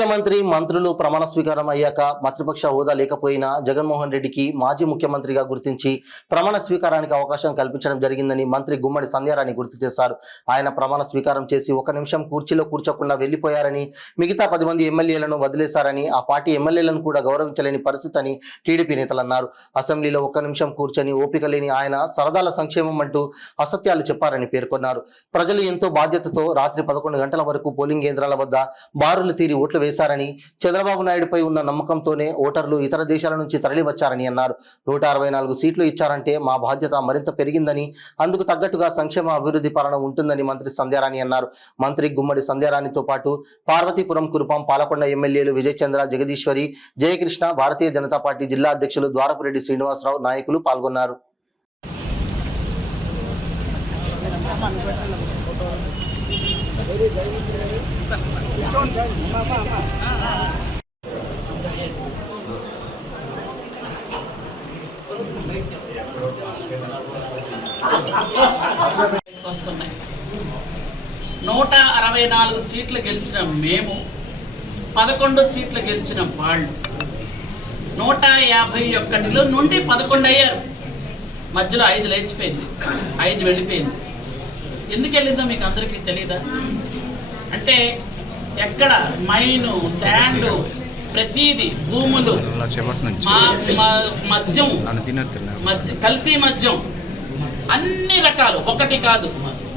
ముఖ్యమంత్రి మంత్రులు ప్రమాణ స్వీకారం అయ్యాక మాతృపక్ష హోదా లేకపోయినా జగన్మోహన్ రెడ్డికి మాజీ ముఖ్యమంత్రిగా గుర్తించి ప్రమాణ స్వీకారానికి అవకాశం కల్పించడం జరిగిందని మంత్రి గుమ్మడి సంధ్యారాణి గుర్తు చేశారు. ఆయన ప్రమాణ స్వీకారం చేసి ఒక నిమిషం కుర్చీలో కూర్చోకుండా వెళ్లిపోయారని, మిగతా 10 మంది ఎమ్మెల్యేలను వదిలేశారని, ఆ పార్టీ ఎమ్మెల్యేలను కూడా గౌరవించలేని పరిస్థితి అని టీడీపీ నేతలు అన్నారు. అసెంబ్లీలో ఒక్క నిమిషం కూర్చొని ఓపిక లేని ఆయన సరదాల సంక్షేమం అంటూ అసత్యాలు చెప్పారని పేర్కొన్నారు. ప్రజలు ఎంతో బాధ్యతతో రాత్రి 11 గంటల వరకు పోలింగ్ కేంద్రాల వద్ద బారులు తీరి ఓట్లు వేశారని, చంద్రబాబు నాయుడుపై ఉన్న నమ్మకంతోనే ఓటర్లు ఇతర దేశాల నుంచి తరలి వచ్చారని అన్నారు. 164 సీట్లు ఇచ్చారంటే మా బాధ్యత మరింత పెరిగిందని, అందుకు తగ్గట్టుగా సంక్షేమ అభివృద్ధి పాలన ఉంటుందని మంత్రి సంధ్యారాణి అన్నారు. మంత్రి గుమ్మడి సంధ్యారాణితో పాటు పార్వతీపురం, కురుపాం, పాలకొండ ఎమ్మెల్యేలు విజయచంద్ర, జగదీశ్వరి, జయకృష్ణ, భారతీయ జనతా పార్టీ జిల్లా అధ్యక్షులు ద్వారపురెడ్డి శ్రీనివాసరావు నాయకులు పాల్గొన్నారు. వస్తున్నాయి. 164 సీట్లు గెలిచిన మేము, 11 సీట్లు గెలిచిన వాళ్ళు 151లో నుండి 11 అయ్యారు. మధ్యలో 5 లేచిపోయింది, 5 వెళ్ళిపోయింది. ఎందుకు వెళ్ళిందో మీకు అందరికీ తెలీదా? అంటే ఎక్కడ మైను, శాండ్, ప్రతిదీ, భూములు, మద్యం, కల్తీ మద్యం, అన్ని రకాలు, ఒకటి కాదు.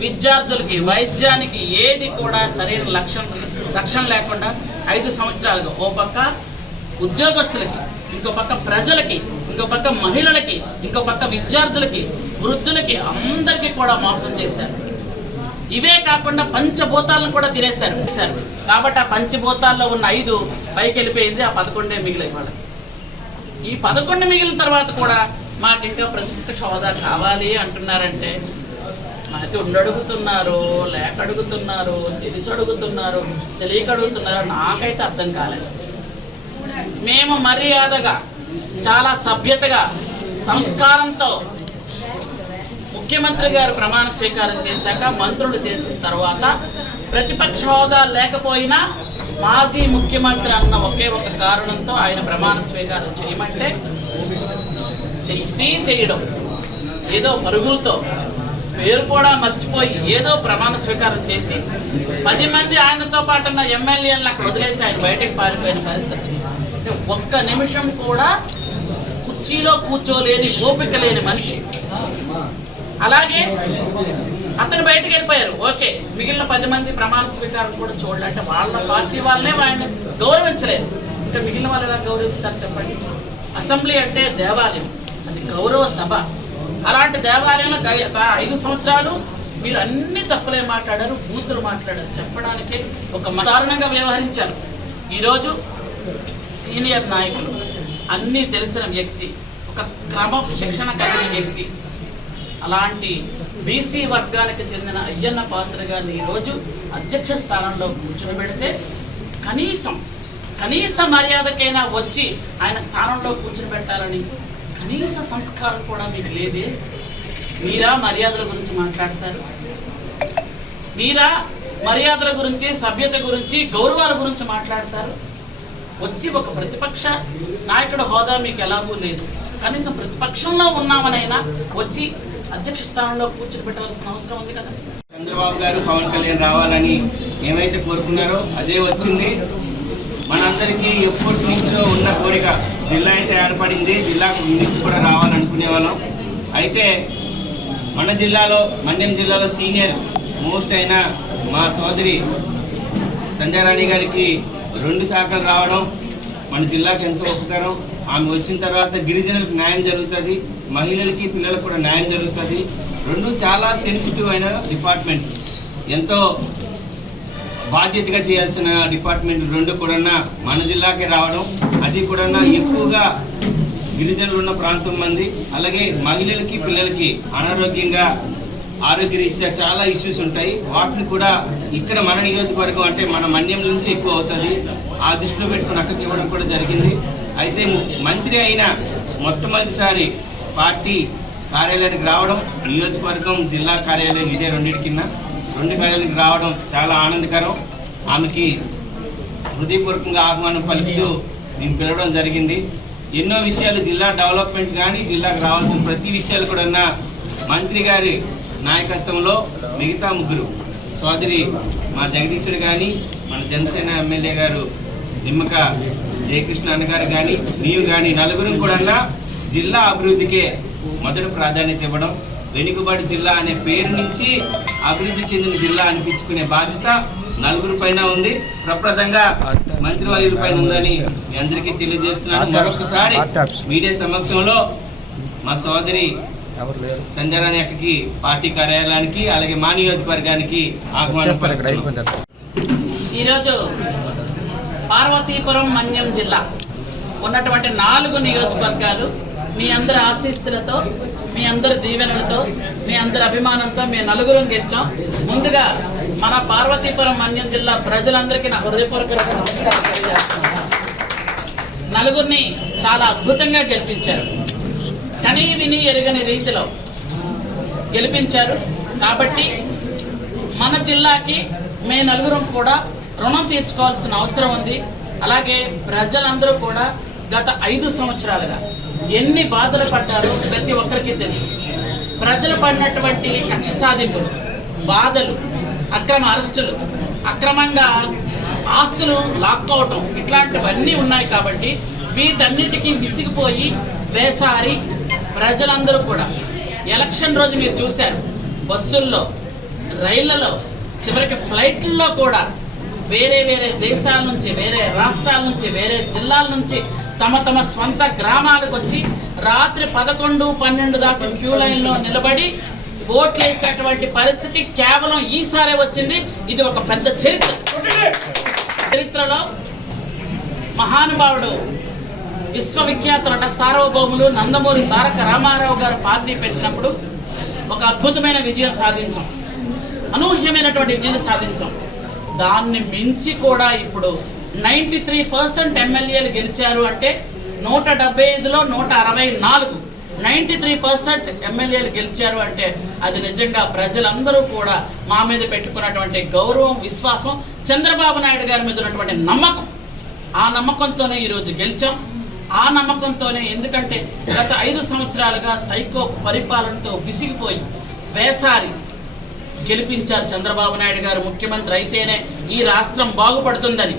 విద్యార్థులకి, వైద్యానికి ఏది కూడా సరైన రక్షణ లేకుండా 5 సంవత్సరాలుగా ఓ పక్క ఉద్యోగస్తులకి, ఇంకో పక్క ప్రజలకి, ఇంకో పక్క మహిళలకి, ఇంకో పక్క విద్యార్థులకి, వృద్ధులకి, అందరికీ కూడా మోసం చేశారు. ఇవే కాకుండా పంచభూతాలను కూడా తినేశారు. కాబట్టి ఆ పంచభూతాల్లో ఉన్న 5 పైకి వెళ్ళిపోయింది, ఆ 11 మిగిలిన వాళ్ళకి. ఈ 11 మిగిలిన తర్వాత కూడా మాకు ఇంకా ప్రతిపక్ష హోదా కావాలి అంటున్నారంటే అయితే అడుగుతున్నారు, లేక అడుగుతున్నారు, తెలిసి అడుగుతున్నారు, తెలియక అడుగుతున్నారు, నాకైతే అర్థం కాలేదు. మేము మర్యాదగా, చాలా సభ్యతగా, సంస్కారంతో ముఖ్యమంత్రి గారు ప్రమాణ స్వీకారం చేశాక, మంత్రులు చేసిన తర్వాత ప్రతిపక్ష హోదా లేకపోయినా మాజీ ముఖ్యమంత్రి అన్న ఒకే ఒక కారణంతో ఆయన ప్రమాణ స్వీకారం చేయమంటే చేయడం, ఏదో పరుగులతో పేరు కూడా మర్చిపోయి ఏదో ప్రమాణ స్వీకారం చేసి 10 మంది ఆయనతో పాటు ఉన్న ఎమ్మెల్యేలను అక్కడ వదిలేసి ఆయన బయటకు పారిపోయిన పరిస్థితి. ఒక్క నిమిషం కూడా కుర్చీలో కూర్చోలేని, ఓపిక లేని మనిషి. అలాగే అతను బయటకు వెళ్ళిపోయారు, ఓకే. మిగిలిన 10 మంది ప్రమాణ స్వీకారం కూడా చూడాలంటే వాళ్ళ పార్టీ వాళ్ళనే వాళ్ళని గౌరవించలేదు. ఇంకా మిగిలిన వాళ్ళు ఎలా గౌరవిస్తారు చెప్పండి? అసెంబ్లీ అంటే దేవాలయం, అది గౌరవ సభ. అలాంటి దేవాలయంలో 5 సంవత్సరాలు మీరు అన్ని తప్పులే మాట్లాడారు, బూతులు మాట్లాడారు. చెప్పడానికి ఒక దారుణంగా వ్యవహరించారు. ఈరోజు సీనియర్ నాయకులు, అన్నీ తెలిసిన వ్యక్తి, ఒక క్రమ శిక్షణ కలిగిన వ్యక్తి, అలాంటి బీసీ వర్గానికి చెందిన అయ్యన్న పాత్ర గారిని ఈరోజు అధ్యక్ష స్థానంలో కూర్చోబెడితే కనీస మర్యాదకైనా వచ్చి ఆయన స్థానంలో కూర్చోబెట్టాలని కనీస సంస్కారం కూడా మీకు లేదే. మీరా మర్యాదల గురించి మాట్లాడతారు? మీరా మర్యాదల గురించి, సభ్యత గురించి, గౌరవాల గురించి మాట్లాడతారు? వచ్చి ఒక ప్రతిపక్ష నాయకుడు హోదా మీకు ఎలాగూ లేదు, కనీసం ప్రతిపక్షంలో ఉన్నామనైనా వచ్చి అధ్యక్ష స్థానంలో కూర్చొని పెట్టవలసిన అవసరం ఉంది కదా. చంద్రబాబు గారు, పవన్ కళ్యాణ్ రావాలని ఏమైతే కోరుకున్నారో అదే వచ్చింది. మనందరికీ ఎప్పటి నుంచో ఉన్న కోరిక, జిల్లా అయితే ఏర్పడింది, జిల్లాకు నుంచి కూడా రావాలనుకునే వాళ్ళం. అయితే మన జిల్లాలో, మన్యం జిల్లాలో సీనియర్ మోస్ట్ అయిన మా సోదరి సంధ్యారాణి గారికి 2 శాఖలు రావడం మన జిల్లాకు ఎంతో ఉపకారం. ఆమె వచ్చిన తర్వాత గిరిజనులకు న్యాయం జరుగుతుంది, మహిళలకి, పిల్లలకు కూడా న్యాయం జరుగుతుంది. 2 చాలా సెన్సిటివ్ అయిన డిపార్ట్మెంట్, ఎంతో బాధ్యతగా చేయాల్సిన డిపార్ట్మెంట్ 2 కూడా మన జిల్లాకే రావడం, అది కూడా ఎక్కువగా గిరిజనులు ఉన్న ప్రాంతం మంది. అలాగే మహిళలకి, పిల్లలకి అనారోగ్యంగా, ఆరోగ్యరీత్యా చాలా ఇష్యూస్ ఉంటాయి. వాటిని కూడా ఇక్కడ మన నియోజకవర్గం అంటే మన మన్యం నుంచి ఎక్కువ అవుతుంది, ఆ దృష్టిలో పెట్టుకుని అక్కడికి ఇవ్వడం కూడా జరిగింది. అయితే మంత్రి అయిన మొట్టమొదటిసారి పార్టీ కార్యాలయానికి రావడం, నియోజకవర్గం, జిల్లా కార్యాలయం ఇదే 2 కార్యాలయానికి రావడం చాలా ఆనందకరం. ఆమెకి హృదయపూర్వకంగా ఆహ్వానం పలుకుతూ నేను పిలవడం జరిగింది. ఎన్నో విషయాలు జిల్లా డెవలప్మెంట్ కానీ జిల్లాకు రావాల్సిన ప్రతి విషయాలు కూడా మంత్రి గారి నాయకత్వంలో మిగతా ముగ్గురు సోదరి మా జగదీశ్వరి కానీ మన జనసేన ఎమ్మెల్యే గారు నిమ్మక జయకృష్ణ అన్న గారు కానీ నీవు కానీ నలుగురు కూడా జిల్లా అభివృద్ధికే మొదటి ప్రాధాన్యత ఇవ్వడం, వెనుకబడి జిల్లా అనే పేరు నుంచి అభివృద్ధి చెందిన జిల్లా అనిపించుకునే బాధ్యత నలుగురు పైన ఉంది, ప్రప్రదంగా మంత్రివర్యుల పైన ఉందని మీ అందరికీ తెలియజేస్తున్నాను. మరొకసారి మీడియా సమక్షంలో మా సోదరి సంధ్యారాణి అక్కకి పార్టీ కార్యాలయానికి అలాగే మా నియోజకవర్గానికి ఆహ్వానం. ఈరోజు పార్వతీపురం మన్యం జిల్లా ఉన్నటువంటి 4 నియోజకవర్గాలు మీ అందరి ఆశీస్సులతో, మీ అందరి దీవెనలతో, మీ అందరి అభిమానంతో మేము నలుగురం గెలిచాం. ముందుగా మన పార్వతీపురం మన్యం జిల్లా ప్రజలందరికీ నా హృదయపూర్వక నమస్కారం తెలియజేస్తున్నాను. నలుగురిని చాలా అద్భుతంగా గెలిపించారు, కనీ విని ఎరుగని రీతిలో గెలిపించారు. కాబట్టి మన జిల్లాకి మే నలుగురం కూడా రుణం తీర్చుకోవాల్సిన అవసరం ఉంది. అలాగే ప్రజలందరూ కూడా గత 5 సంవత్సరాలుగా ఎన్ని బాధలు పడ్డారో ప్రతి ఒక్కరికి తెలుసు. ప్రజలు పడినటువంటి కక్ష సాధింపులు, బాధలు, అక్రమ అరెస్టులు, అక్రమంగా ఆస్తులు లాక్కోవటం ఇట్లాంటివన్నీ ఉన్నాయి. కాబట్టి వీటన్నిటికీ విసిగిపోయి వేసారి ప్రజలందరూ కూడా ఎలక్షన్ రోజు మీరు చూశారు, బస్సుల్లో, రైళ్లలో, చివరికి ఫ్లైట్లలో కూడా వేరే వేరే దేశాల నుంచి, వేరే రాష్ట్రాల నుంచి, వేరే జిల్లాల నుంచి తమ తమ స్వంత గ్రామాలకు వచ్చి రాత్రి 11, 12 దాకా క్యూ లైన్లో నిలబడి ఓట్లు వేసేటువంటి పరిస్థితి కేవలం ఈసారే వచ్చింది. ఇది ఒక పెద్ద చరిత్రలో మహానుభావుడు విశ్వవిఖ్యాత నట సార్వభౌములు నందమూరి తారక రామారావు గారు పార్టీ పెట్టినప్పుడు ఒక అద్భుతమైన విజయం సాధించాం, అనూహ్యమైనటువంటి విజయం సాధించాం. దాన్ని మించి కూడా ఇప్పుడు 93% ఎమ్మెల్యేలు గెలిచారు అంటే 175లో 164 93% ఎమ్మెల్యేలు గెలిచారు అంటే అది నిజంగా ప్రజలందరూ కూడా మా మీద పెట్టుకున్నటువంటి గౌరవం, విశ్వాసం, చంద్రబాబు నాయుడు గారి మీద ఉన్నటువంటి నమ్మకం. ఆ నమ్మకంతోనే ఈరోజు గెలిచాం. ఆ నమ్మకంతోనే, ఎందుకంటే గత 5 సంవత్సరాలుగా సైకో పరిపాలనతో విసిగిపోయి వేసారి గెలిపించారు చంద్రబాబు నాయుడు గారు. ముఖ్యమంత్రి అయితేనే ఈ రాష్ట్రం బాగుపడుతుందని,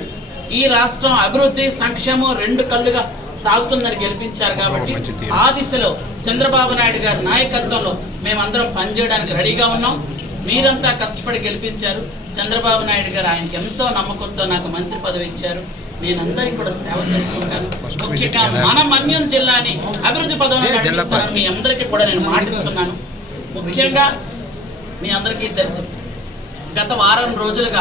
ఈ రాష్ట్రం అభివృద్ధి, సంక్షేమం 2 కళ్ళుగా సాగుతుందని గెలిపించారు. కాబట్టి ఆ దిశలో చంద్రబాబు నాయుడు గారి నాయకత్వంలో మేమందరం పనిచేయడానికి రెడీగా ఉన్నాం. మీరంతా కష్టపడి గెలిపించారు. చంద్రబాబు నాయుడు గారు ఆయనకి ఎంతో నమ్మకంతో నాకు మంత్రి పదవి ఇచ్చారు. నేను అందరికీ కూడా సేవ చేసుకుంటాను. ముఖ్యంగా మన మన్యం జిల్లాని అభివృద్ధి పదవిని నడిపిస్తాను మీ అందరికీ కూడా నేను మాటిస్తున్నాను. ముఖ్యంగా మీ అందరికీ తెలుసు, గత వారం రోజులుగా